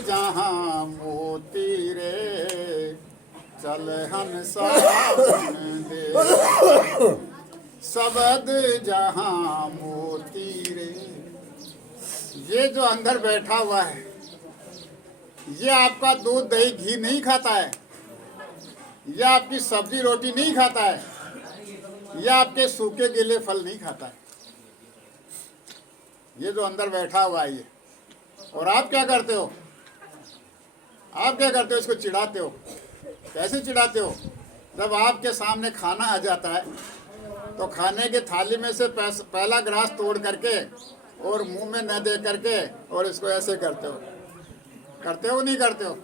जहाँ मोती रे चल हंसा दे, सबद जहाँ मोती रे। ये जो अंदर बैठा हुआ है, ये आपका दूध दही घी नहीं खाता है, ये आपकी सब्जी रोटी नहीं खाता है, ये आपके सूखे गीले फल नहीं खाता है। ये जो अंदर बैठा हुआ है ये, और आप क्या करते हो? आप क्या करते हो? इसको चिढ़ाते हो। कैसे चिढ़ाते हो? जब आपके सामने खाना आ जाता है तो खाने की थाली में से पहला ग्रास तोड़ करके और मुंह में न दे करके और इसको ऐसे करते हो। करते हो नहीं करते हो?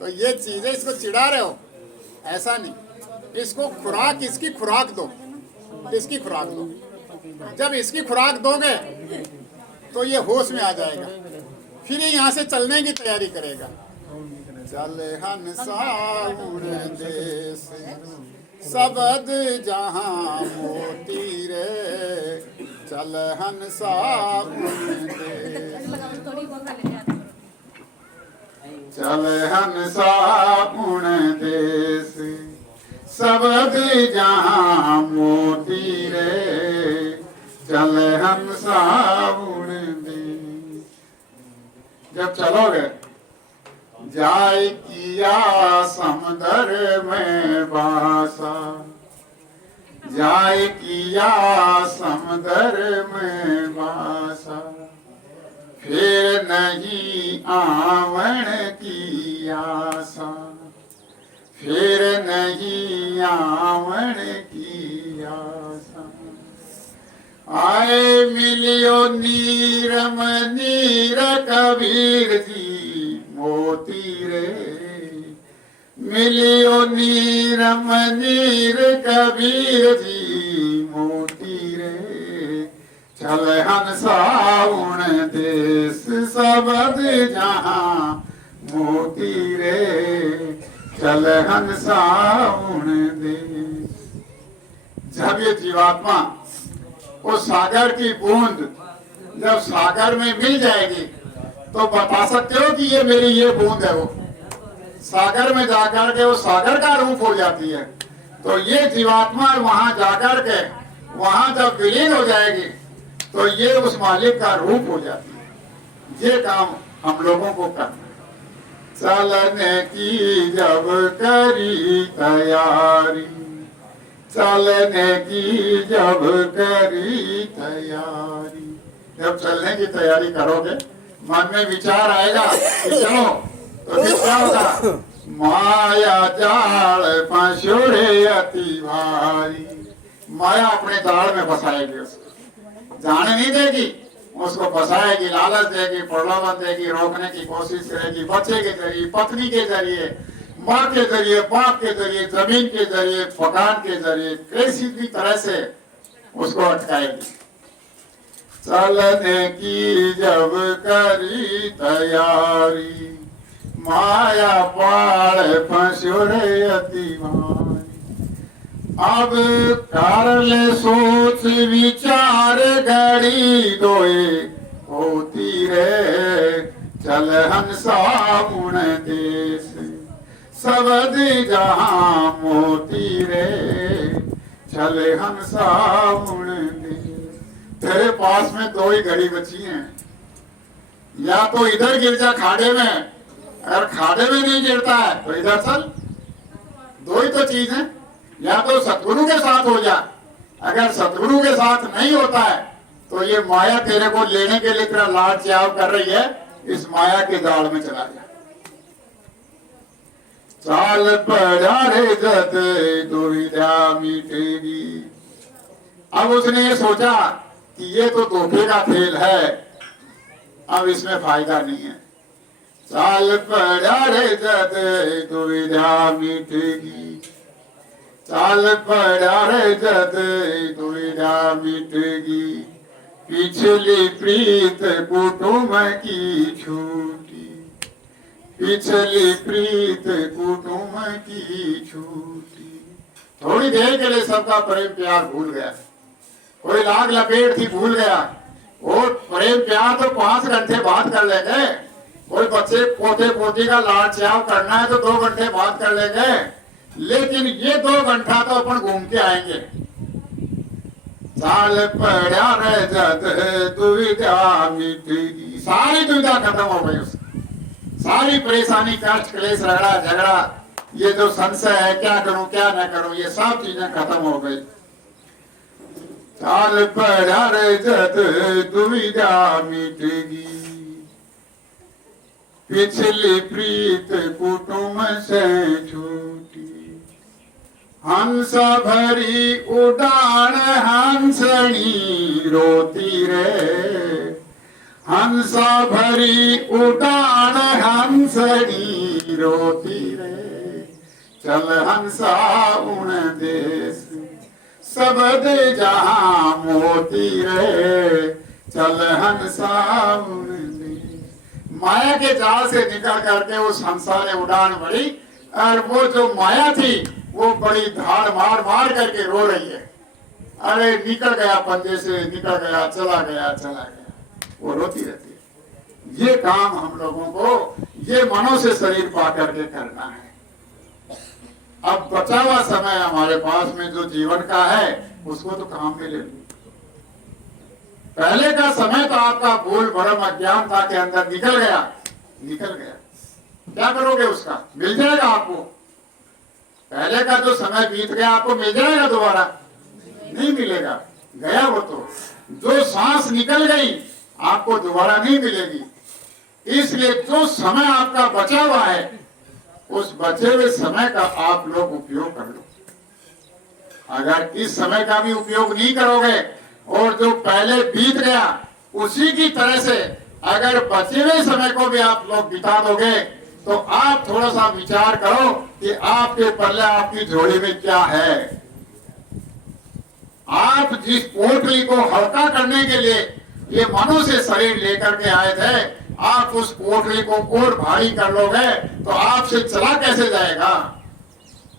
तो ये चीज़ें इसको चिढ़ा रहे हो, ऐसा नहीं। इसको खुराक, इसकी खुराक दो, इसकी खुराक दो। जब इसकी खुराक दोगे तो ये होश में आ जाएगा, फिर ये यहाँ से चलने की तैयारी करेगा। चल हंसा उड़े देश, सबद जहाँ मोती रे, चल हंसा उड़े देश, चल हंसा उड़े देश, सबद जहाँ मोती रे, चल हंसा उड़े देश। जब चलोगे जाय किया समुद्र में बासा, जाय किया समुद्र में बासा, फिर नहीं आवन की आशा, फिर नहीं आवन की आशा। आए मिलियो नीरम नीर कबीर जी मोती रे, मिलियो नीरम नीर कबीर जी मोती रे, चल हंसा उन देश, सबद जहाँ मोती रे, चल हंसा उन देश। जब ये जीवात्मा उस सागर की बूंद जब सागर में मिल जाएगी तो बता सकते हो कि ये मेरी ये बूंद है। वो सागर में जाकर के वो सागर का रूप हो जाती है। तो ये जीवात्मा वहां जाकर के वहां जब विलीन हो जाएगी तो ये उस मालिक का रूप हो जाती है। ये काम हम लोगों को करना है। चलने की जब करी तैयारी, चलने की जब करी तैयारी। जब चलने की तैयारी करोगे, मन में विचार आएगा कि चलो, तो फिर क्या होगा? माया जाल पशुरे अति भारी, माया अपने जाल में फंसाएगी, उसको जाने नहीं देगी, उसको फंसाएगी, लालच देगी, प्रलोभन देगी, रोकने की कोशिश करेगी, बच्चे के जरिए, पत्नी के जरिए, माँ के जरिए, बाप के जरिए, जमीन के जरिए, मकान के जरिए, किसी भी तरह से उसको अटकाएगी। चलने की जब करी तैयारी, माया पाड़ फंसुरे अति भारी। अब कर ले सोच विचार घड़ी दोए होती रे, चल हंसा उन देश, सबद जहाँ मोती रे, चल हंसा उन देश। तेरे पास में दो ही घड़ी बची हैं, या तो इधर गिर जा खाड़े में, अगर खाड़े में नहीं गिरता है तो इधर चल। दो ही तो चीज है, या तो सतगुरु के साथ हो जा, अगर सतगुरु के साथ नहीं होता है तो ये माया तेरे को लेने के लिए तेरा लाड चाव कर रही है, इस माया के जाल में चला जा। चाल पड़ा रे जत दुविधा मिटेगी। अब उसने ये सोचा कि ये तो धोखे का खेल है, अब इसमें फायदा नहीं है। चाल पड़ा रे जत दुविधा मिटेगी, चाल पड़ा रे जत दुविधा मिटेगी, पिछली प्रीत कुटुंब की छूटी, पिछली प्रीत कुटुंब की छूटी। थोड़ी देर के लिए सबका प्रेम प्यार भूल गया, कोई लाग लपेट थी भूल गया, वो प्रेम प्यार तो 5 घंटे बात कर लेंगे, कोई बच्चे पोते पोती का लाड चाव करना है तो 2 घंटे बाद कर लेंगे, लेकिन ये 2 घंटा तो अपन घूम के आएंगे। चाल पड़ा रह जद दुविधा मिटेगी, सारी दुविधा खत्म हो गई उसकी, सारी परेशानी, कष्ट, क्लेश, रगड़ा झगड़ा, ये जो संशय है क्या करूं क्या न करूं, ये सब चीजें खत्म हो गई। चाल पड़ा रह जद दुविधा मिटेगी, पिछली प्रीत कुटुम से छूटी, हंसा भरी उड़ान हंसनी रोती रे, हंसा भरी उड़ान हंसनी रोती रे, चल हंसा उन देश सब दे जहां मोती रे, चल हंसा उन देश। माया के जाल से निकल करके उस हंसा ने उड़ान भरी, और वो जो माया थी वो बड़ी धाड़ मार मार करके रो रही है, अरे निकल गया पंजे से, निकल गया, चला गया चला गया, वो रोती रहती है। ये काम हम लोगों को ये मनो से शरीर पा करके करना है। अब बचा हुआ समय हमारे पास में जो जीवन का है उसको तो काम में ले लो। पहले का समय तो आपका भूल भरम अज्ञानता के अंदर निकल गया, निकल गया, क्या करोगे उसका? मिल जाएगा आपको। पहले का जो समय बीत गया आपको मिल जाएगा दोबारा? नहीं मिलेगा, गया वो तो। जो सांस निकल गई आपको दोबारा नहीं मिलेगी। इसलिए जो समय आपका बचा हुआ है उस बचे हुए समय का आप लोग उपयोग कर लो। अगर इस समय का भी उपयोग नहीं करोगे और जो पहले बीत गया उसी की तरह से अगर बचे हुए समय को भी आप लोग बिता दोगे तो आप थोड़ा सा विचार करो कि आपके पल्ले आपकी झोली में क्या है। आप जिस पोटली को हल्का करने के लिए ये मनो से शरीर लेकर के आए थे, आप उस पोटली को और भारी कर लोगे तो आपसे चला कैसे जाएगा?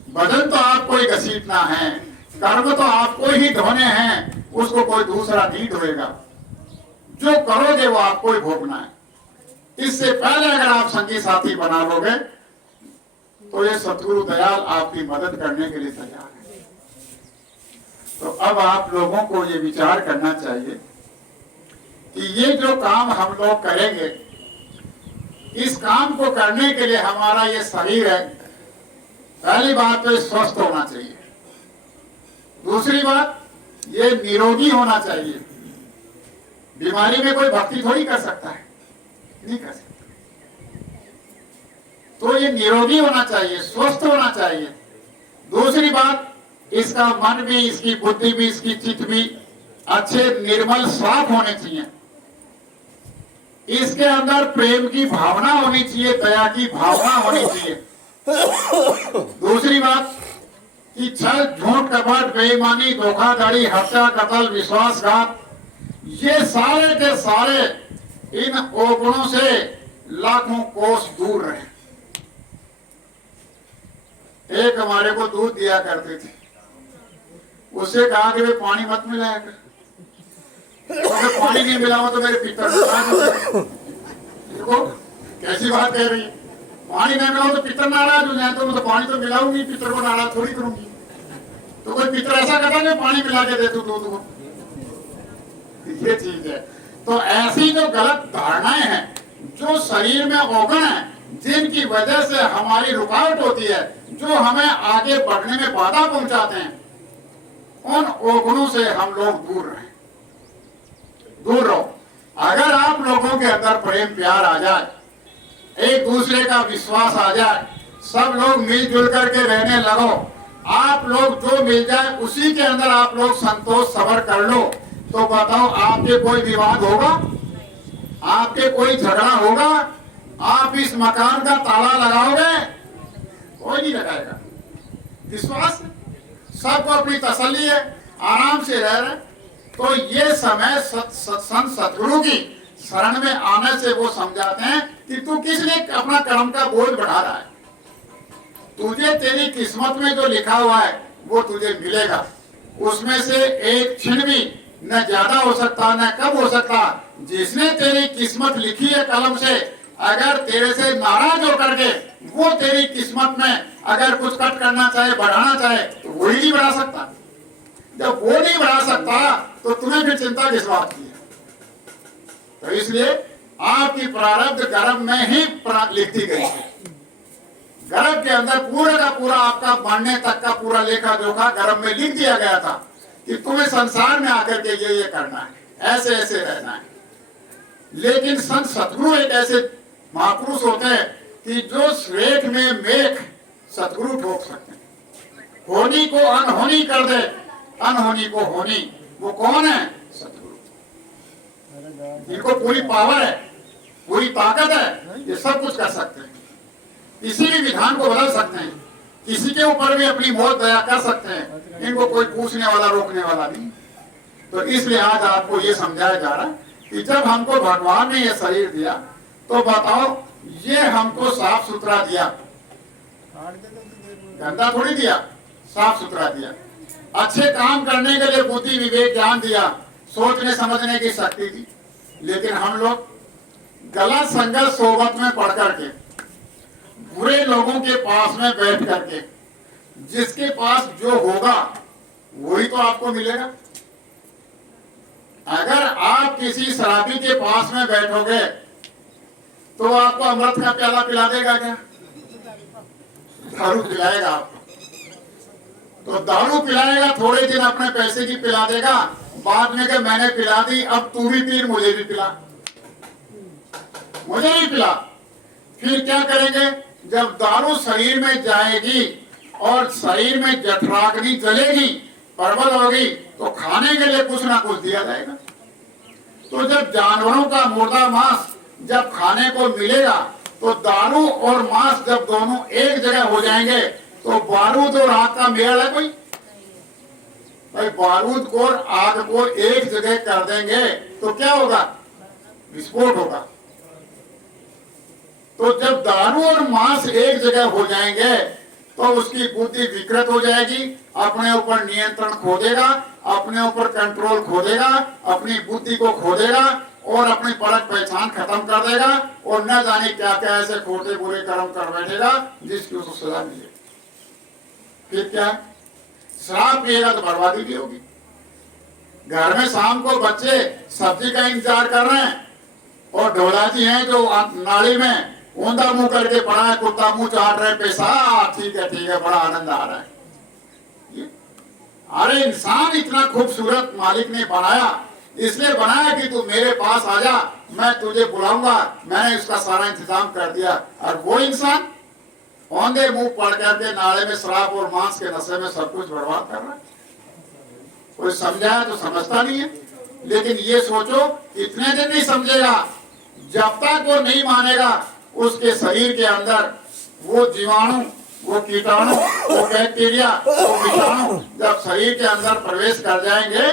वजन तो आपको ही घसीटना है, कर्म तो आपको ही ढोने हैं, उसको कोई दूसरा नहीं ढोएगा। जो करोगे वो आपको ही भोगना है। इससे पहले अगर आप संगी साथी बना लोगे तो ये सतगुरु दयाल आपकी मदद करने के लिए तैयार है। तो अब आप लोगों को ये विचार करना चाहिए कि ये जो काम हम लोग करेंगे, इस काम को करने के लिए हमारा ये शरीर है, पहली बात तो स्वस्थ होना चाहिए। दूसरी बात ये निरोगी होना चाहिए। बीमारी में कोई भक्ति थोड़ी कर सकता है, नहीं कर सकता। तो ये निरोगी होना चाहिए, स्वस्थ होना चाहिए। दूसरी बात इसका मन भी, इसकी बुद्धि भी, इसकी चित्त भी अच्छे निर्मल साफ होने चाहिए। इसके अंदर प्रेम की भावना होनी चाहिए, दया की भावना होनी चाहिए। दूसरी बात कि छल, झूठ, कपट, बेईमानी, धोखाधड़ी, हत्या, कत्ल, विश्वासघात, ये सारे के सारे इन अवगुणों से लाखों कोस दूर रहे। एक हमारे को दूध दिया करते थे, उससे कहा कि वे पानी मत मिलाया कर, अगर पानी नहीं मिलाओ तो मेरे पितर देखो कैसी बात कह रही है। पानी नहीं मिलाओ तो पितर नाराज हो जाए, तो मैं तो पानी तो मिलाऊंगी, पितर को नाराज थोड़ी करूंगी। तो कोई पितर ऐसा कहता है पानी मिला के दे तू दूध को, ये चीज है। तो ऐसी जो गलत धारणाएं हैं, जो शरीर में अवगुण है, जिनकी वजह से हमारी रुकावट होती है, जो हमें आगे बढ़ने में बाधा पहुंचाते हैं, उन अवगुणों से हम लोग दूर रहें, दूर रहो। अगर आप लोगों के अंदर प्रेम प्यार आ जाए, एक दूसरे का विश्वास आ जाए, सब लोग मिलजुल करके रहने लगो, आप लोग जो मिल जाए उसी के अंदर आप लोग संतोष सबर कर लो, तो बताओ आपके कोई विवाद होगा? आपके कोई झगड़ा होगा? आप इस मकान का ताला लगाओगे? कोई नहीं लगाएगा। विश्वास, सबको अपनी तसल्ली है, आराम से रह रहे। तो ये समय संत सतगुरु की शरण में आने से वो समझाते हैं कि तू किस लिए अपना कर्म का बोझ बढ़ा रहा है। तुझे तेरी किस्मत में जो लिखा हुआ है वो तुझे मिलेगा। उसमें से एक क्षण भी न ज्यादा हो सकता न कम हो सकता। जिसने तेरी किस्मत लिखी है कलम से अगर तेरे से नाराज होकर के वो तेरी किस्मत में अगर कुछ कट करना चाहे, बढ़ाना चाहे, तो वो ही नहीं बढ़ा सकता। जब वो नहीं बढ़ा सकता तो तुम्हें फिर चिंता किस बात की है? तो इसलिए आपकी प्रारब्ध गर्भ में ही लिखी गई है। गर्भ के अंदर पूरा का पूरा आपका मरने तक का पूरा लेखा जोखा गर्भ में लिख दिया गया था कि तुम्हें संसार में आकर के ये करना है, ऐसे ऐसे रहना है। लेकिन संत सतगुरु एक ऐसे महापुरुष होते हैं कि जो श्रेष्ठ में मेघ सतगुरु ठोक सकते हैं, होनी को अनहोनी कर दे, अनहोनी को होनी। वो कौन है? सतगुरु। इनको पूरी पावर है, पूरी ताकत है, ये सब कुछ कर सकते हैं, किसी भी विधान को बदल सकते हैं, किसी के ऊपर भी अपनी मौत दया कर सकते हैं। इनको कोई पूछने वाला, रोकने वाला नहीं। तो इसलिए आज आपको ये समझाया जा रहा है कि जब हमको भगवान ने ये शरीर दिया तो बताओ, ये हमको साफ सुथरा दिया, गंदा थोड़ी दिया, साफ सुथरा दिया। अच्छे काम करने के लिए बुद्धि, विवेक, ज्ञान दिया, सोचने समझने की शक्ति दी। लेकिन हम लोग गलत संगत सोबत में पढ़ करके, बुरे लोगों के पास में बैठ करके, जिसके पास जो होगा वही तो आपको मिलेगा। अगर आप किसी शराबी के पास में बैठोगे तो आपको अमृत का प्याला पिला देगा क्या? दारू पिलाएगा आपको। तो दारू पिलाएगा, थोड़े दिन अपने पैसे की पिला देगा, बाद में कि मैंने पिला दी, अब तू भी पी, मुझे भी पिला, मुझे भी पिला। फिर क्या करेंगे? जब दारू शरीर में जाएगी और शरीर में जठराग्नि जलेगी, प्रबल होगी, तो खाने के लिए कुछ ना कुछ दिया जाएगा। तो जब जानवरों का मुर्दा मांस जब खाने को मिलेगा, तो दारू और मांस जब दोनों एक जगह हो जाएंगे, तो बारूद और आग का मेल है कोई? भाई बारूद को और आग को एक जगह कर देंगे तो क्या होगा? विस्फोट होगा। तो जब दारू और मांस एक जगह हो जाएंगे तो उसकी बुद्धि विकृत हो जाएगी, अपने ऊपर नियंत्रण खो देगा, अपने ऊपर कंट्रोल खो देगा, अपनी बुद्धि को खो देगा और अपनी परख पहचान खत्म कर देगा और न जाने क्या क्या ऐसे खोटे बुरे कर्म कर बैठेगा जिसकी उसको सजा मिले। फिर क्या? शराब पिएगा तो बर्बादी भी होगी। घर में शाम को बच्चे सब्जी का इंतजार कर रहे हैं और ढोला जी हैं जो नाली में ऊंधा मुंह करके पड़ा है, कुत्ता मुंह चाट रहे, पैसा ठीक है, बड़ा आनंद आ रहा है। अरे इंसान इतना खूबसूरत मालिक ने बनाया, इसलिए बनाया कि तू मेरे पास आ जा, मैं तुझे बुलाऊंगा, मैंने इसका सारा इंतजाम कर दिया। और वो इंसान औंधे मुंह पड़ करके नाले में शराब और मांस के नशे में सब कुछ बर्बाद कर रहा है। कोई समझाया तो समझता नहीं है। लेकिन ये सोचो, इतने दिन नहीं समझेगा, जब तक वो नहीं मानेगा उसके शरीर के अंदर वो जीवाणु, वो कीटाणु, वो बैक्टीरिया, वो विषाणु जब शरीर के अंदर प्रवेश कर जाएंगे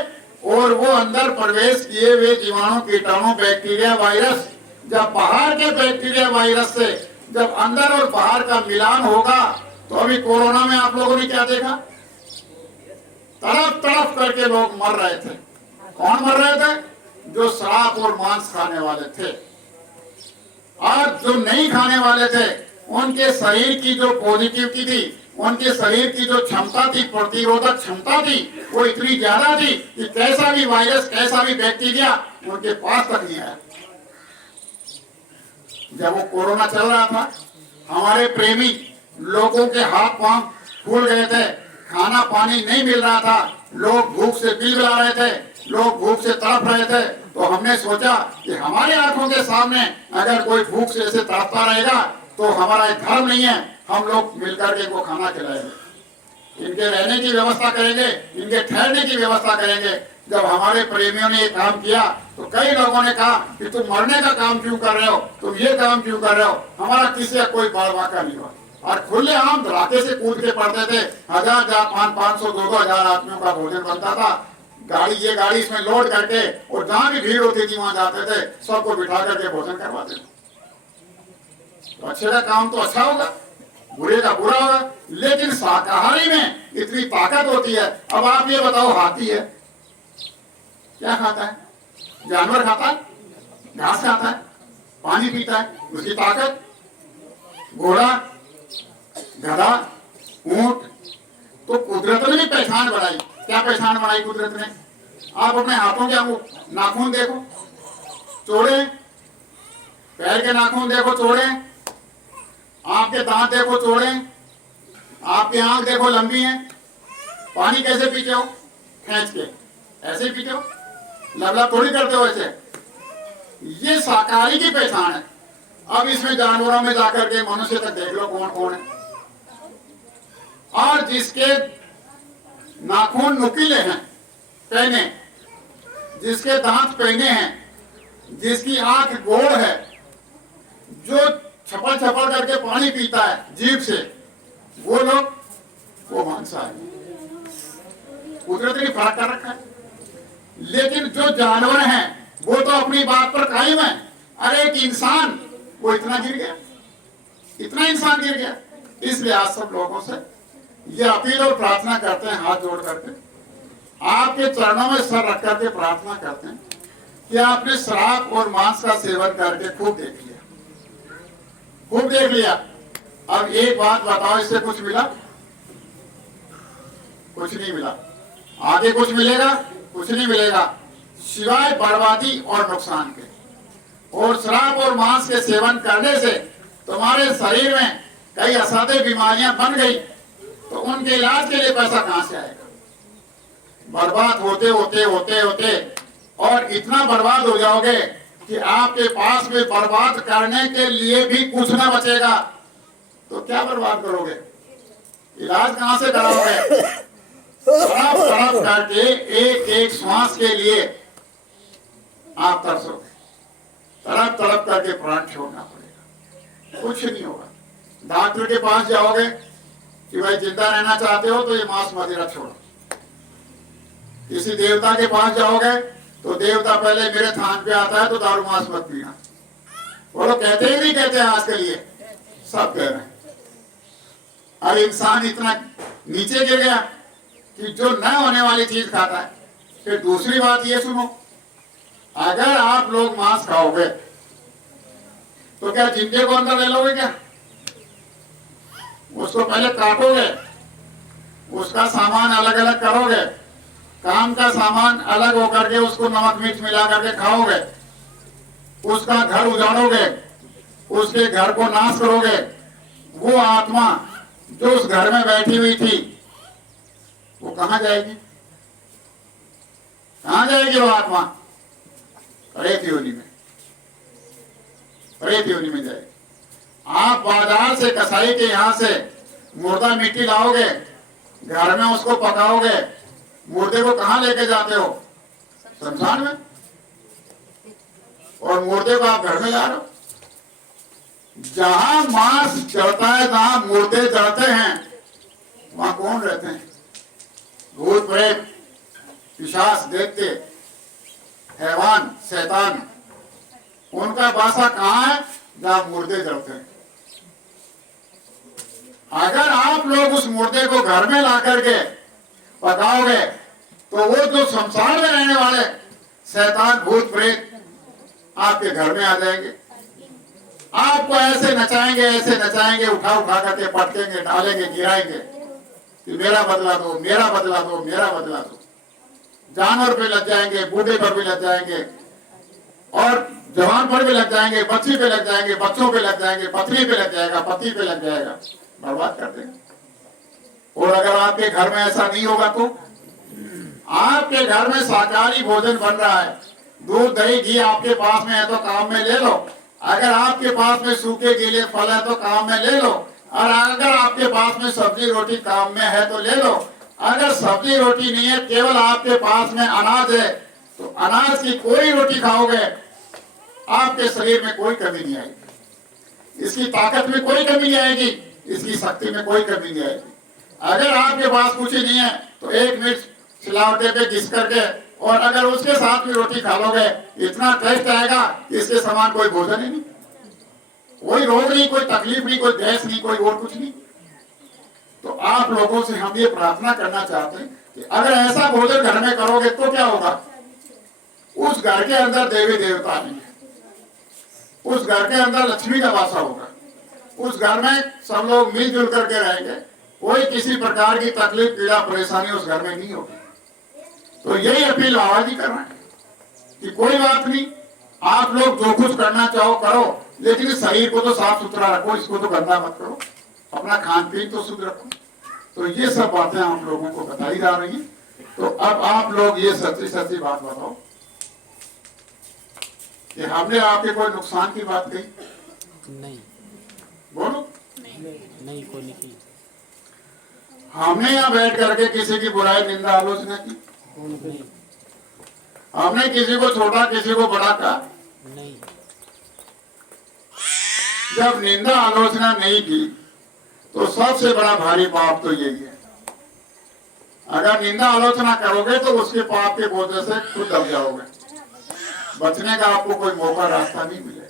और वो अंदर प्रवेश किए हुए जीवाणु, कीटाणु, बैक्टीरिया, वायरस जब बाहर के बैक्टीरिया वायरस से जब अंदर और बाहर का मिलान होगा, तो अभी कोरोना में आप लोगों ने क्या देखा? तरफ तरफ करके लोग मर रहे थे। कौन मर रहे थे? जो शराब और मांस खाने वाले थे। और जो नहीं खाने वाले थे, उनके शरीर की जो पॉजिटिविटी थी, उनके शरीर की जो क्षमता थी, प्रतिरोधक क्षमता थी, वो इतनी ज्यादा थी कि कैसा भी वायरस, कैसा भी बैक्टीरिया उनके पास तक नहीं आया। जब वो कोरोना चल रहा था, हमारे प्रेमी लोगों के हाथ पांव फूल गए थे, खाना पानी नहीं मिल रहा था, लोग भूख से बिलबिला रहे थे, लोग भूख से तड़प रहे थे। तो हमने सोचा कि हमारे आंखों के सामने अगर कोई भूख से ऐसे तड़पता रहेगा तो हमारा धर्म नहीं है, हम लोग मिलकर के इनको खाना खिलाएंगे, इनके रहने की व्यवस्था करेंगे, इनके ठहरने की व्यवस्था करेंगे। जब हमारे प्रेमियों ने ये काम किया तो कई लोगों ने कहा कि तुम मरने का काम क्यों कर रहे हो, तुम ये काम क्यों कर रहे हो, हमारा किसी का कोई बाल वाका नहीं हुआ। और खुले आम धड़ाके से कूद के पड़ते थे, 1000 500 2-2000 आदमियों का भोजन बनता था। ये गाड़ी इसमें लोड करके और जहां भी भीड़ होती थी वहां जाते थे, सबको बिठा करके भोजन करवाते थे। तो अच्छे का काम तो अच्छा होगा, बुरे का बुरा होगा। लेकिन शाकाहारी में इतनी ताकत होती है। अब आप ये बताओ, हाथी है, क्या खाता है? जानवर खाता है, घास खाता है, पानी पीता है, उसकी ताकत। घोड़ा, गधा, ऊंट, तो कुदरत ने भी पहचान बढ़ाई। क्या पहचान बढ़ाई कुदरत ने? आप अपने हाथों के नाखून देखो, चौड़े, पैर के नाखून देखो चौड़े, आपके दांत देखो चौड़े, आपकी आंख देखो लंबी है। पानी कैसे पीते हो? खींच के, ऐसे ही पीते हो, लबलब थोड़ी करते हो ऐसे। ये शाकाहारी की पहचान है। अब इसमें जानवरों में जाकर के मनुष्य तक देख लो कौन कौन है। और जिसके नाखून नुकीले हैं, पहने, जिसके दांत पहने हैं, जिसकी आंख गोल है, जो छपल छपल करके पानी पीता है जीभ से, वो लोग, वो मांसाहारी। कुदरत ने फर्क कर रखा है। लेकिन जो जानवर हैं वो तो अपनी बात पर कायम है। अरे एक इंसान, वो इतना गिर गया, इतना इंसान गिर गया। इसलिए आज सब लोगों से ये अपील और प्रार्थना करते हैं, हाथ जोड़ करके आपके चरणों में सर रख करके प्रार्थना करते हैं कि आपने शराब और मांस का सेवन करके खूब देख लिया, खूब देख लिया। अब एक बात बताओ, इससे कुछ मिला? कुछ नहीं मिला। आगे कुछ मिलेगा? कुछ नहीं मिलेगा, सिवाय बर्बादी और नुकसान के। और शराब और मांस के सेवन करने से तुम्हारे शरीर में कई असाध्य बीमारियां बन गई, तो उनके इलाज के लिए पैसा कहां से आएगा? बर्बाद होते होते होते होते और इतना बर्बाद हो जाओगे कि आपके पास में बर्बाद करने के लिए भी कुछ ना बचेगा। तो क्या बर्बाद करोगे? इलाज कहां से कराओगे? तड़प तड़प करके एक एक श्वास के लिए आप तरसोगे, तड़प तड़प करके प्राण छोड़ना पड़ेगा, कुछ नहीं होगा। डॉक्टर के पास जाओगे कि भाई जिंदा रहना चाहते हो तो ये मांस मदिरा छोड़ो। किसी देवता के पास जाओगे तो देवता पहले मेरे थान पे आता है तो दारू मांस मत पीना। वो लोग कहते ही नहीं कहते आज के लिए, सब कह रहे हैं। और इंसान इतना नीचे गिर गया कि जो न होने वाली चीज खाता है। फिर दूसरी बात ये सुनो, अगर आप लोग मांस खाओगे तो क्या जिंदे को अंदर ले लोगे? क्या उसको पहले काटोगे, उसका सामान अलग अलग करोगे, काम का सामान अलग होकर के उसको नमक मिर्च मिला करके खाओगे, उसका घर उजाड़ोगे, उसके घर को नाश करोगे। वो आत्मा जो उस घर में बैठी हुई थी वो कहां जाएगी? कहां जाएगी वो आत्मा? प्रेत योनि में, प्रेत योनि में जाएगी। आप बाजार से, कसाई के यहां से मुर्दा मिट्टी लाओगे, घर में उसको पकाओगे, मुर्दे को कहां लेके जाते हो? शमशान में। और मुर्दे को आप घर में ला रहे हो। जहां मांस जलता है, जहां मुर्दे जलते हैं, वहां कौन रहते हैं? भूत प्रेत, पिशाच, दैत्य, हैवान, शैतान। उनका बासा कहां है? जहां मुर्दे जलते हैं। अगर आप लोग उस मुर्दे को घर में ला करके पकाओगे तो वो जो संसार में रहने वाले शैतान, भूत प्रेत आपके घर में आ जाएंगे। आपको ऐसे नचाएंगे, ऐसे नचाएंगे, उठा उठा करके पटकेंगे, डालेंगे, गिराएंगे कि मेरा बदला दो, मेरा बदला दो, मेरा बदला दो। जानवर पे लग जाएंगे, बूढ़े पर भी लग जाएंगे, और जवान पर भी लग जाएंगे, बच्ची पे लग जाएंगे, बच्चों पे लग जाएंगे, पत्नी पे लग जाएगा, पति पे लग जाएगा, बर्बाद कर देंगे। और अगर आपके घर में ऐसा नहीं होगा तो आपके घर में शाकाहारी भोजन बन रहा है, दूध दही घी आपके पास में है तो काम में ले लो। अगर आपके पास में सूखे गीले फल है तो काम में ले लो। और अगर आपके पास में सब्जी रोटी काम में है तो ले लो। अगर सब्जी रोटी नहीं है, केवल आपके पास में अनाज है, तो अनाज की कोई रोटी खाओगे, आपके शरीर में कोई कमी नहीं आएगी, इसकी ताकत में कोई कमी नहीं आएगी, इसकी शक्ति में कोई कमी नहीं आएगी। अगर आपके पास कुछ ही नहीं है तो एक मिर्च सिलावटे पे घिस करके, और अगर उसके साथ में रोटी खा लोगे, इतना टेस्ट आएगा कि इसके समान कोई भोजन ही नहीं। कोई रोग नहीं, कोई तकलीफ नहीं, कोई गैस नहीं, कोई और कुछ नहीं। तो आप लोगों से हम ये प्रार्थना करना चाहते हैं कि अगर ऐसा भोजन घर में करोगे तो क्या होगा? उस घर के अंदर देवी देवता नहीं है, उस घर के अंदर लक्ष्मी का वासा होगा। उस घर में सब लोग मिलजुल करके रहेंगे, कोई किसी प्रकार की तकलीफ पीड़ा परेशानी उस घर में नहीं होगी। तो यही अपील बाबा जी कर रहे हैं कि कोई बात नहीं, आप लोग जो कुछ करना चाहो करो, लेकिन इस शरीर को तो साफ सुथरा रखो, इसको तो गंदा मत करो, अपना खान पीन तो शुद्ध रखो। तो ये सब बातें आप लोगों को बताई जा रही हैं। तो अब आप लोग ये सच्ची सच्ची बात बताओ कि हमने आपके कोई नुकसान की बात कही? नहीं, बोलो। नहीं कोई नहीं की। हमने यहाँ बैठ करके किसी की बुराई निंदा आलोचना की? नहीं, हमने किसी को छोटा किसी को बड़ा कहा? नहीं। जब निंदा आलोचना नहीं की तो सबसे बड़ा भारी पाप तो यही है। अगर निंदा आलोचना करोगे तो उसके पाप के बोझ से खुद दब जाओगे, बचने का आपको कोई मौका रास्ता नहीं मिलेगा।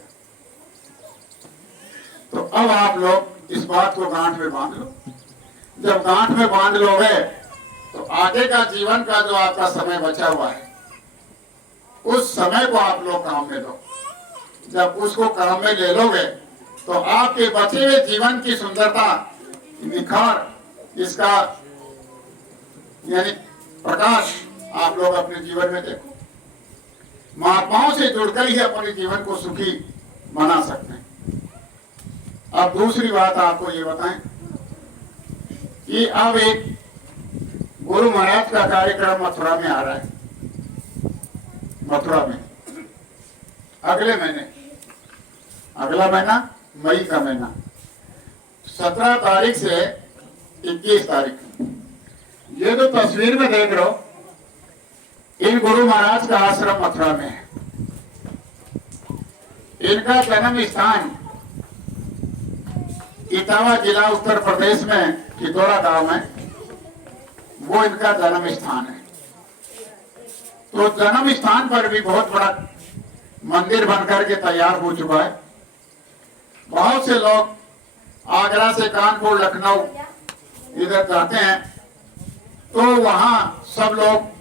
तो अब आप लोग इस बात को गांठ में बांध लो। जब गांठ में बांध लोगे तो आगे का जीवन का जो आपका समय बचा हुआ है उस समय को आप लोग काम में लो। जब उसको काम में ले लोगे तो आपके बचे हुए जीवन की सुंदरता, निखार, इसका यानी प्रकाश आप लोग अपने जीवन में देखो। महात्माओं से जुड़कर ही अपने जीवन को सुखी बना सकते हैं। अब दूसरी बात आपको ये बताएं कि अब एक गुरु महाराज का कार्यक्रम मथुरा में आ रहा है। मथुरा में अगले महीने, अगला महीना मई का महीना, 17 तारीख से 21 तारीख। ये जो तस्वीर में देख रहे हो, इन गुरु महाराज का आश्रम मथुरा में है। इनका जन्म स्थान इटावा जिला उत्तर प्रदेश में कितौरा गांव में, वो इनका जन्म स्थान है। तो जन्म स्थान पर भी बहुत बड़ा मंदिर बनकर के तैयार हो चुका है। बहुत से लोग आगरा से कानपुर, लखनऊ इधर जाते हैं, तो वहां सब लोग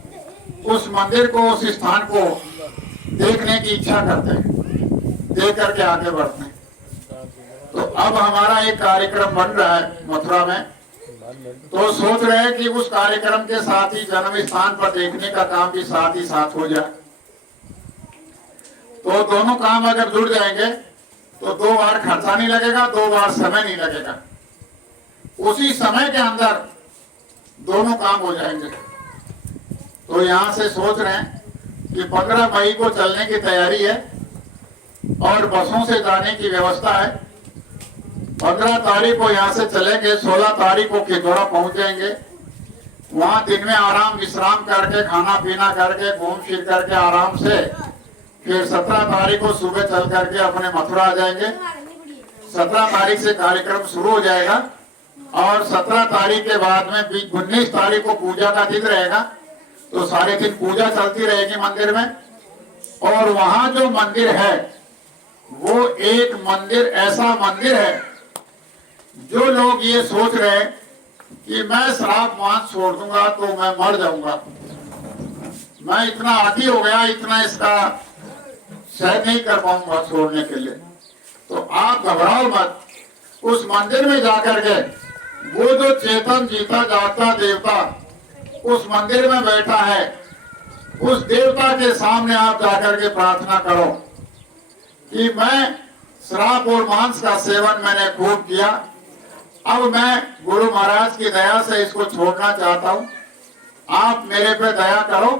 उस मंदिर को, उस स्थान को देखने की इच्छा करते हैं, देख करके आगे बढ़ते हैं। तो अब हमारा एक कार्यक्रम बन रहा है मथुरा में, तो सोच रहे हैं कि उस कार्यक्रम के साथ ही जन्म स्थान पर देखने का काम भी साथ ही साथ हो जाए। तो दोनों काम अगर जुड़ जाएंगे तो 2 बार खर्चा नहीं लगेगा, 2 बार समय नहीं लगेगा, उसी समय के अंदर दोनों काम हो जाएंगे। तो यहाँ से सोच रहे हैं कि 15 मई को चलने की तैयारी है और बसों से जाने की व्यवस्था है। 15 तारीख को यहाँ से चलेंगे, 16 तारीख को कितौरा पहुंच जाएंगे। वहां दिन में आराम विश्राम करके, खाना पीना करके, घूम फिर करके आराम से फिर 17 तारीख को सुबह चल करके अपने मथुरा आ जाएंगे। 17 तारीख से कार्यक्रम शुरू हो जाएगा और 17 तारीख के बाद में 19 तारीख को पूजा का दिन रहेगा। तो सारे दिन पूजा चलती रहेगी मंदिर में। और वहां जो मंदिर है वो एक मंदिर, ऐसा मंदिर है जो लोग ये सोच रहे हैं कि मैं शराब मांस छोड़ दूंगा तो मैं मर जाऊंगा, मैं इतना आदी हो गया, इतना इसका सहन नहीं कर पाऊंगा छोड़ने के लिए। तो आप घबराओ मत। उस मंदिर में जाकर के वो जो चेतन जीता जागता देवता उस मंदिर में बैठा है, उस देवता के सामने आप जाकर के प्रार्थना करो कि मैं शराब और मांस का सेवन मैंने खूब किया, अब मैं गुरु महाराज की दया से इसको छोड़ना चाहता हूँ, आप मेरे पे दया करो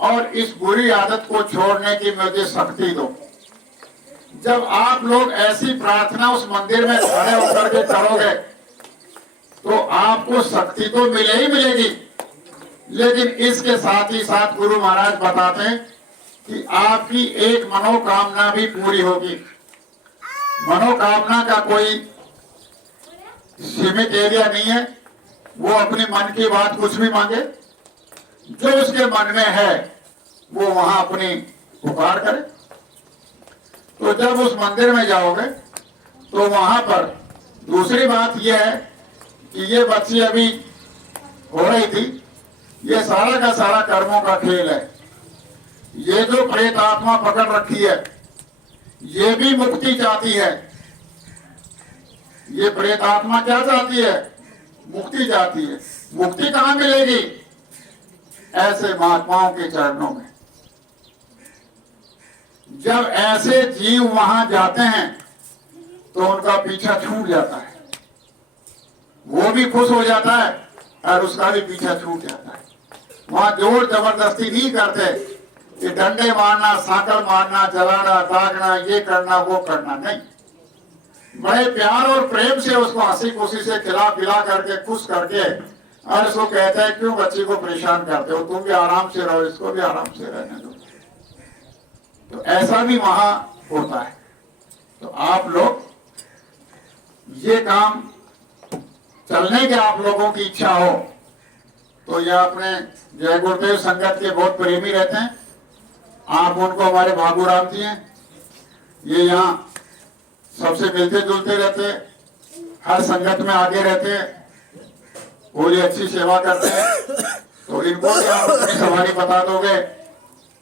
और इस बुरी आदत को छोड़ने की मुझे शक्ति दो। जब आप लोग ऐसी प्रार्थना उस मंदिर में खड़े होकर के करोगे तो आपको शक्ति तो मिले ही मिलेगी, लेकिन इसके साथ ही साथ गुरु महाराज बताते हैं कि आपकी एक मनोकामना भी पूरी होगी। मनोकामना का कोई सीमित एरिया नहीं है, वो अपने मन की बात कुछ भी मांगे, जो उसके मन में है वो वहां अपनी पुकार करे। तो जब उस मंदिर में जाओगे तो वहां पर दूसरी बात यह है कि ये बच्ची अभी हो रही थी, ये सारा का सारा कर्मों का खेल है। ये जो प्रेत आत्मा पकड़ रखी है, ये भी मुक्ति चाहती है। ये प्रेत आत्मा क्या चाहती है? मुक्ति चाहती है। मुक्ति कहां मिलेगी? ऐसे महात्माओं के चरणों में। जब ऐसे जीव वहां जाते हैं तो उनका पीछा छूट जाता है, वो भी खुश हो जाता है और उसका भी पीछा छूट जाता है। वहां जोर जबरदस्ती नहीं करते कि डंडे मारना, सांकल मारना, जलाना, दागना, ये करना, वो करना, नहीं। बड़े प्यार और प्रेम से उसको हंसी खुशी से खिला पिला करके खुश करके और उसको कहते हैं क्यों बच्ची को परेशान करते हो, तुम भी आराम से रहो, इसको भी आराम से रहने दो। तो ऐसा भी वहां होता है। तो आप लोग ये काम चलने के आप लोगों की इच्छा हो तो ये अपने जय गुरुदेव संगत के बहुत प्रेमी रहते हैं। आप उनको हमारे बाबूराम जी हैं, ये यहाँ सबसे मिलते जुलते रहते, हर संगत में आगे रहते, पूरी अच्छी सेवा करते हैं। तो इनको भी आप अपनी सवारी बता दोगे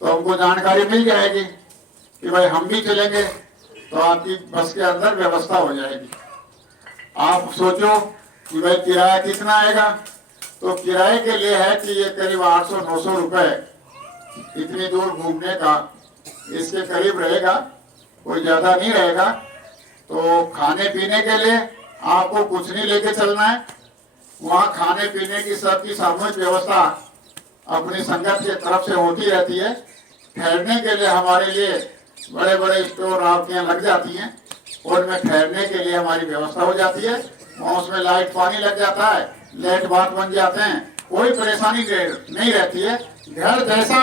तो हमको जानकारी मिल जाएगी कि भाई हम भी चलेंगे तो आपकी बस के अंदर व्यवस्था हो जाएगी। आप सोचो कि भाई किराया कितना आएगा, तो किराए के लिए है कि ये करीब 800-900 रुपए इतनी दूर घूमने का इसके करीब रहेगा, कोई ज्यादा नहीं रहेगा। तो खाने पीने के लिए आपको कुछ नहीं लेके चलना है, वहाँ खाने पीने की सबकी सामूहिक व्यवस्था अपनी संगत की तरफ से होती रहती है। ठहरने के लिए हमारे लिए बड़े बड़े स्टोर आपके यहाँ लग जाती हैं, उनमें ठहरने के लिए हमारी व्यवस्था हो जाती है। वहाँ उसमें लाइट पानी लग जाता है, लेट बात बन जाते हैं, कोई परेशानी नहीं रहती है। घर जैसा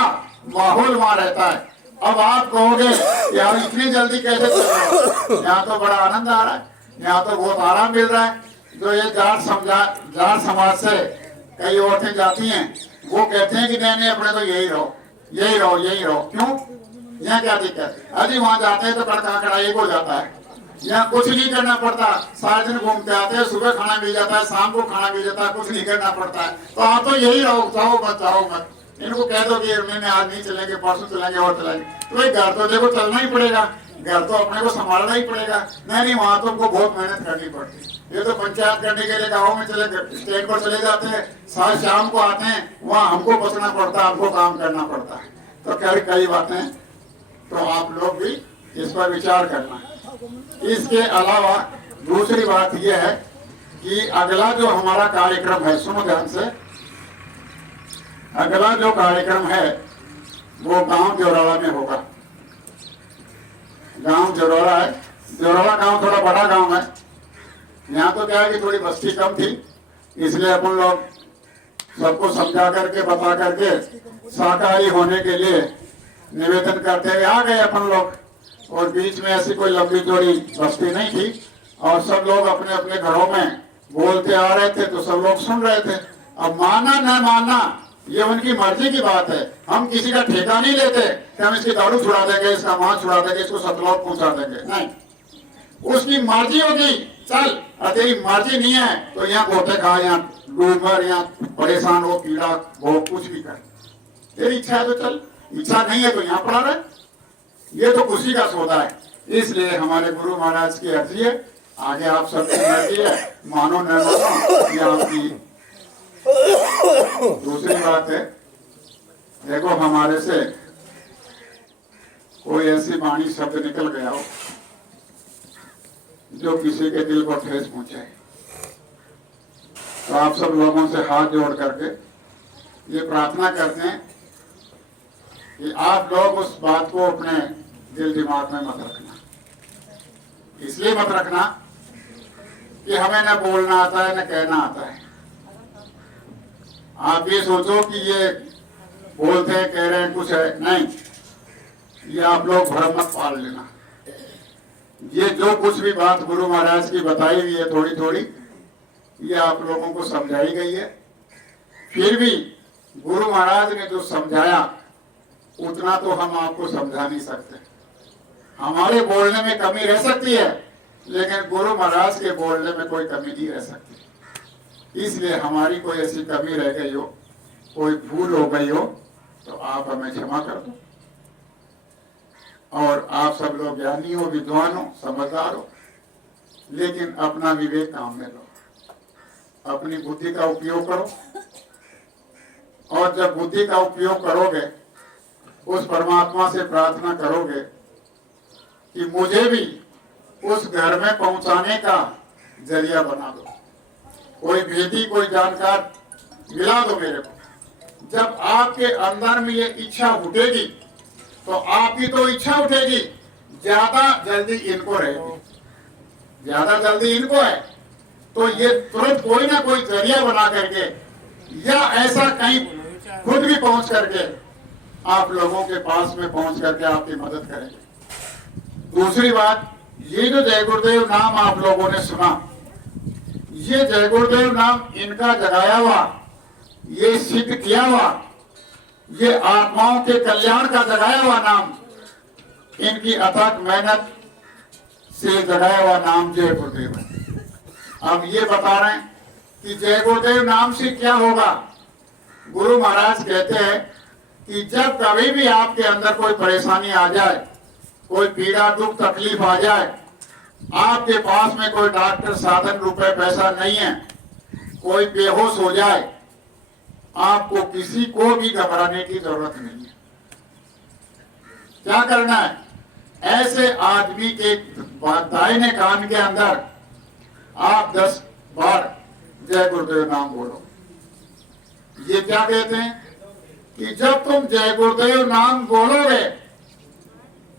माहौल वहाँ रहता है। अब आप कहोगे यार इतनी जल्दी कैसे चल रहे हो, यहाँ तो बड़ा आनंद आ रहा है, यहाँ तो बहुत आराम मिल रहा है। जो ये जाट समाज से कई औरतें जाती हैं वो कहते हैं कि नहीं अपने तो यही रहो, यही रहो, यही रहो। क्यों? यहाँ क्या दिक्कत? अभी वहाँ जाते हैं तो कड़का कड़ा एक हो जाता है, यहाँ कुछ नहीं करना पड़ता, सारे दिन घूमते आते हैं, सुबह खाना मिल जाता है, शाम को खाना मिल जाता है, कुछ नहीं करना पड़ता है। तो आप तो यही रहो, जाओ मत, जाओ मत। इनको कह दो कि नहीं आज नहीं चलेंगे, परसों चलेंगे और चलेंगे, तो भाई घर तो देखो चलना ही पड़ेगा, घर तो अपने को संभालना ही पड़ेगा। नहीं वहां तो हमको बहुत मेहनत करनी पड़ती है। ये तो पंचायत करने के लिए गाँव में चले, स्टेट पर चले जाते हैं, साथ शाम को आते हैं, वहाँ हमको बचना पड़ता है, हमको काम करना पड़ता है। तो खैर कई बातें, तो आप लोग भी इस पर विचार करना है। इसके अलावा दूसरी बात यह है कि अगला जो हमारा कार्यक्रम है, सुनो ध्यान से, अगला जो कार्यक्रम है वो गांव जोराड़ा में होगा। गांव जोराड़ा है, जोराड़ा गांव थोड़ा बड़ा गांव है। यहाँ तो क्या है कि थोड़ी बस्ती कम थी, इसलिए अपन लोग सबको समझा करके बता करके शाकाहारी होने के लिए निवेदन करते हुए आ गए अपन लोग। और बीच में ऐसी कोई लंबी चौड़ी बस्ती नहीं थी और सब लोग अपने अपने घरों में बोलते आ रहे थे, तो सब लोग सुन रहे थे। अब मानना न मानना ये उनकी मर्जी की बात है। हम किसी का ठेका नहीं लेते कि हम इसकी दारू छुड़ा देंगे, इसका मांस छुड़ा देंगे, इसको सतलोक पहुंचा देंगे, नहीं। उसकी मर्जी होगी, चल। और तेरी मर्जी नहीं है तो यहाँ गोते खा, यहाँ डूबर, यहाँ परेशान हो, पीड़ा हो, कुछ भी कर। तेरी इच्छा है तो चल, इच्छा नहीं है तो यहाँ पड़ा रहे। ये तो खुशी का सौदा है। इसलिए हमारे गुरु महाराज की अर्जी है, आगे आप सबकी मर्जी है, मानो न मानो ये आपकी। दूसरी बात है, देखो हमारे से कोई ऐसी वाणी शब्द निकल गया हो जो किसी के दिल को ठेस पहुंचाए, तो आप सब लोगों से हाथ जोड़ करके ये प्रार्थना करते हैं कि आप लोग उस बात को अपने दिल दिमाग में मत रखना। इसलिए मत रखना कि हमें न बोलना आता है न कहना आता है। आप ये सोचो कि ये बोलते हैं, कह रहे हैं, कुछ है, नहीं। ये आप लोग भ्रम मत पाल लेना। ये जो कुछ भी बात गुरु महाराज की बताई हुई है थोड़ी थोड़ी, ये आप लोगों को समझाई गई है। फिर भी गुरु महाराज ने जो समझाया उतना तो हम आपको समझा नहीं सकते। हमारे बोलने में कमी रह सकती है, लेकिन गुरु महाराज के बोलने में कोई कमी नहीं रह सकती। इसलिए हमारी कोई ऐसी कमी रह गई हो, कोई भूल हो गई हो, तो आप हमें क्षमा कर दो। और आप सब लोग ज्ञानी हो, विद्वान हो, समझदार हो, लेकिन अपना विवेक काम में लो, अपनी बुद्धि का उपयोग करो। और जब बुद्धि का उपयोग करोगे, उस परमात्मा से प्रार्थना करोगे कि मुझे भी उस घर में पहुंचाने का जरिया बना दो, कोई भेदी, कोई जानकार मिला दो मेरे को। जब आपके अंदर में ये इच्छा उठेगी तो आपकी तो इच्छा उठेगी, ज्यादा जल्दी इनको रहेगी, ज्यादा जल्दी इनको है, तो ये तुरंत कोई ना कोई जरिया बना करके या ऐसा कहीं खुद भी पहुंच करके आप लोगों के पास में पहुंच करके आपकी मदद करेंगे। दूसरी बात, ये जो जय गुरुदेव नाम आप लोगों ने सुना, ये जय गुरुदेव नाम इनका जगाया हुआ, ये सिद्ध किया हुआ, ये आत्माओं के कल्याण का जगाया हुआ नाम, इनकी अथक मेहनत से जगाया हुआ नाम जय गुरुदेव है। अब ये बता रहे हैं कि जय गुरुदेव नाम से क्या होगा। गुरु महाराज कहते हैं कि जब कभी भी आपके अंदर कोई परेशानी आ जाए, कोई पीड़ा, दुख, तकलीफ आ जाए, आपके पास में कोई डॉक्टर, साधन, रुपए, पैसा नहीं है, कोई बेहोश हो जाए, आपको किसी को भी घबराने की जरूरत नहीं है। क्या करना है, ऐसे आदमी के दाहिने कान के अंदर आप 10 बार जय गुरुदेव नाम बोलो। ये क्या कहते हैं कि जब तुम जय गुरुदेव नाम बोलोगे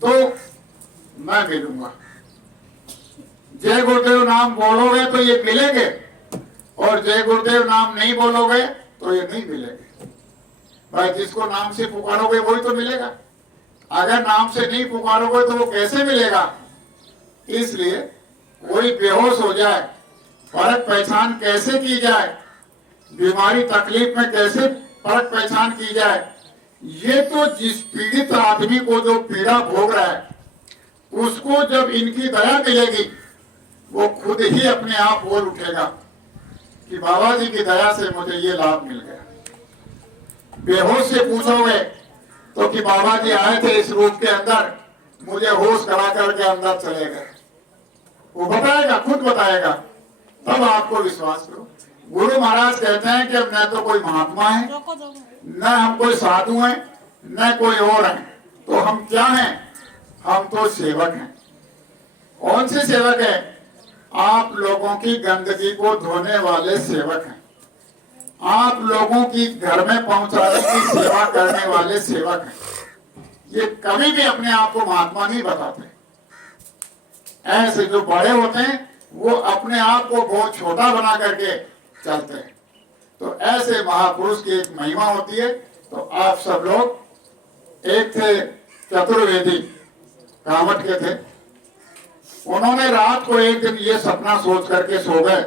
तो मैं मिलूंगा, जय गुरुदेव नाम बोलोगे तो ये मिलेंगे, और जय गुरुदेव नाम नहीं बोलोगे तो ये नहीं मिलेंगे। भाई जिसको नाम से पुकारोगे वही तो मिलेगा, अगर नाम से नहीं पुकारोगे तो वो कैसे मिलेगा। इसलिए कोई बेहोश हो जाए, फर्क पहचान कैसे की जाए, बीमारी तकलीफ में कैसे फर्क पहचान की जाए, ये तो जिस पीड़ित आदमी को जो पीड़ा भोग रहा है, उसको जब इनकी दया मिलेगी, वो खुद ही अपने आप बोल उठेगा कि बाबा जी की दया से मुझे ये लाभ मिल गया। बेहोश से पूछोगे तो कि बाबा जी आए थे इस रूप के अंदर, मुझे होश करा करके अंदर चले गए, वो बताएगा, खुद बताएगा, तब आपको विश्वास करो। गुरु महाराज कहते हैं कि अब न तो कोई महात्मा है, न हम कोई साधु हैं, न कोई और है, तो हम क्या हैं, हम तो सेवक हैं। कौन से सेवक हैं? आप लोगों की गंदगी को धोने वाले सेवक हैं, आप लोगों की घर में पहुंचाने की सेवा करने वाले सेवक हैं। ये कभी भी अपने आप को महात्मा नहीं बताते। ऐसे जो बड़े होते हैं वो अपने आप को बहुत छोटा बना करके चलते हैं। तो ऐसे महापुरुष की एक महिमा होती है। तो आप सब लोग, एक थे चतुर्वेदी, कामठ के थे, उन्होंने रात को एक दिन ये सपना सोच करके सो गए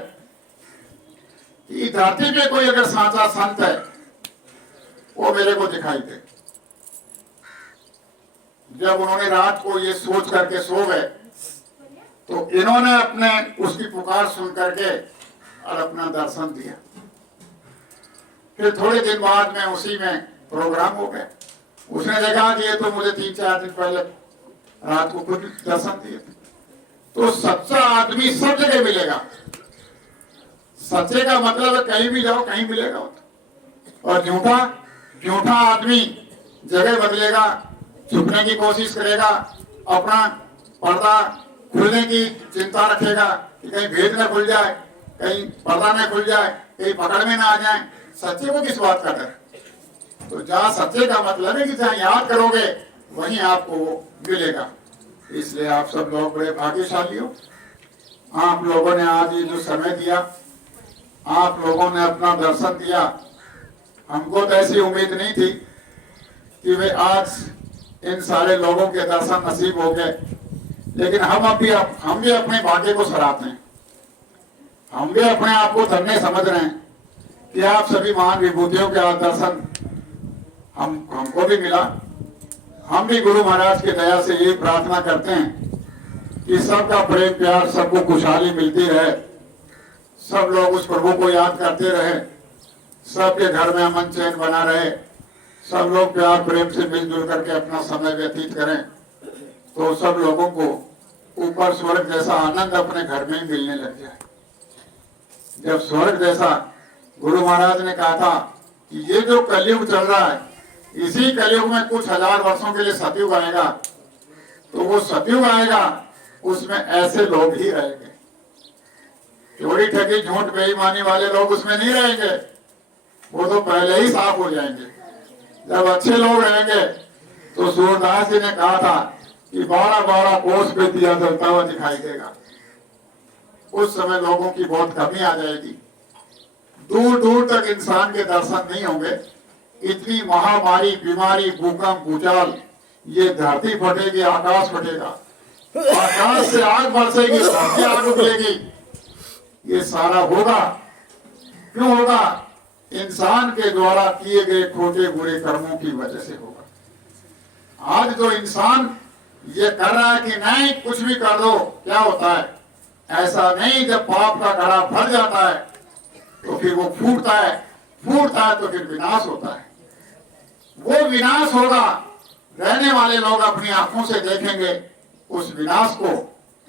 कि धरती पे कोई अगर साचा संत है वो मेरे को दिखाई दे। जब उन्होंने रात को ये सोच करके सो गए तो इन्होंने अपने उसकी पुकार सुन करके और अपना दर्शन दिया। फिर थोड़े दिन बाद में उसी में प्रोग्राम हो गया। उसने देखा कि ये तो मुझे 3-4 दिन पहले रात को खुद दर्शन दिए थे। तो सच्चा आदमी सब जगह मिलेगा। सच्चे का मतलब है कहीं भी जाओ कहीं मिलेगा, और झूठा आदमी जगह बदलेगा, छुपने की कोशिश करेगा, अपना पर्दा खुलने की चिंता रखेगा कि कहीं भेद न खुल जाए, कहीं पर्दा न खुल जाए, कहीं पकड़ में ना आ जाए। सच्चे को किस बात का डर? तो जहाँ सच्चे का मतलब है कि जहाँ याद करोगे वहीं आपको मिलेगा। इसलिए आप सब लोग बड़े भाग्यशाली हो। आप लोगों ने आज ये जो समय दिया, आप लोगों ने अपना दर्शन दिया। हमको तो ऐसी उम्मीद नहीं थी कि वे आज इन सारे लोगों के दर्शन नसीब हो गए, लेकिन हम भी अपने भाग्य को सराहते हैं। हम भी अपने आप को धन्य समझ रहे हैं कि आप सभी महान विभूतियों के दर्शन हमको भी मिला। हम भी गुरु महाराज की दया से ये प्रार्थना करते हैं कि सबका प्रेम प्यार, सबको खुशहाली मिलती रहे, सब लोग उस प्रभु को याद करते रहे, सबके घर में अमन चैन बना रहे, सब लोग प्यार प्रेम से मिलजुल करके अपना समय व्यतीत करें। तो सब लोगों को ऊपर स्वर्ग जैसा आनंद अपने घर में ही मिलने लग जाए। जब स्वर्ग जैसा, गुरु महाराज ने कहा था कि ये जो कलयुग चल रहा है, इसी कलयुग में कुछ हजार वर्षों के लिए सतयुग आएगा, तो वो सतयुग आएगा, उसमें ऐसे लोग ही रहेंगे। चोरी ठगी झूठ बेईमानी वाले लोग उसमें नहीं रहेंगे, वो तो पहले ही साफ हो जाएंगे। जब अच्छे लोग रहेंगे तो सूरदास जी ने कहा था कि 12-12 कोस पे दिया जलता हुआ दिखाई देगा। उस समय लोगों की बहुत कमी आ जाएगी, दूर दूर तक इंसान के दर्शन नहीं होंगे। इतनी महामारी, बीमारी, भूकंप, भूचाल, ये धरती फटेगी, आकाश फटेगा, आकाश से आग बरसेगी, धरती आग उगलेगी। ये सारा होगा, क्यों होगा? इंसान के द्वारा किए गए खोटे बुरे कर्मों की वजह से होगा। आज जो इंसान ये कर रहा है कि नहीं कुछ भी कर दो, क्या होता है? ऐसा नहीं, जब पाप का घड़ा भर जाता है तो फिर वो फूटता है तो फिर विनाश होता है। वो विनाश होगा, रहने वाले लोग अपनी आंखों से देखेंगे उस विनाश को।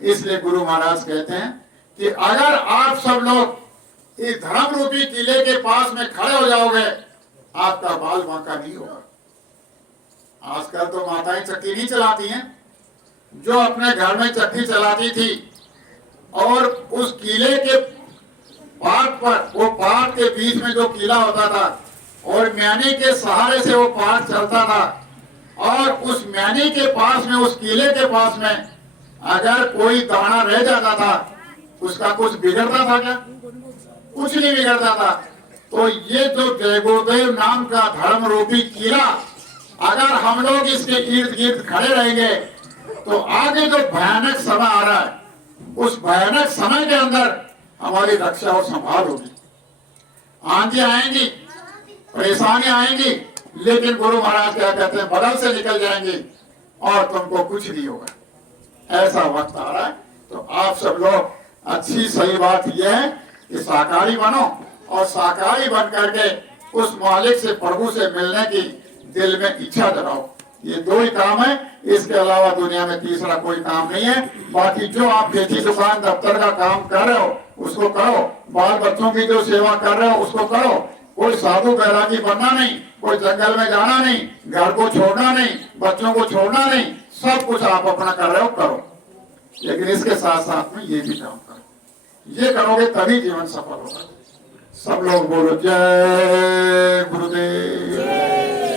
इसलिए गुरु महाराज कहते हैं कि अगर आप सब लोग इस धर्म रूपी किले के पास में खड़े हो जाओगे, आपका बाल बांका नहीं होगा। आजकल तो माताएं चक्की नहीं चलाती हैं, जो अपने घर में चक्की चलाती थी और उस किले के पाट पर, वो पाट के बीच में जो किला होता था और म्यानी के सहारे से वो पाट चलता था, और उस म्यानी के पास में, उस किले के पास में अगर कोई दाना रह जाता था, उसका कुछ बिगड़ता था क्या? कुछ नहीं बिगड़ता था। तो ये जो जय गुरुदेव नाम का धर्म रूपी किला, अगर हम लोग इसके इर्द गिर्द खड़े रहेंगे तो आगे जो भयानक समय आ रहा है, उस भयानक समय के अंदर हमारी रक्षा और संभाल होगी। आंधी आएंगी, परेशानी आएंगी, लेकिन गुरु महाराज क्या कहते हैं, बगल से निकल जाएंगी और तुमको कुछ नहीं होगा। ऐसा वक्त आ रहा है। तो आप सब लोग, अच्छी सही बात यह है कि शाकाहारी बनो, और शाकाहारी बन करके उस मालिक से, प्रभु से मिलने की दिल में इच्छा जगाओ। ये दो ही काम है, इसके अलावा दुनिया में तीसरा कोई काम नहीं है। बाकी जो आप खेती दुकान दफ्तर का काम कर रहे हो उसको करो, बाल बच्चों की जो सेवा कर रहे हो उसको करो। कोई साधु बैरागी बनना नहीं, कोई जंगल में जाना नहीं, घर को छोड़ना नहीं, बच्चों को छोड़ना नहीं, सब कुछ आप अपना कर रहे हो, करो। लेकिन इसके साथ साथ में ये भी काम करो। ये करोगे तभी जीवन सफल होगा। सब लोग बोलो जय गुरुदेव।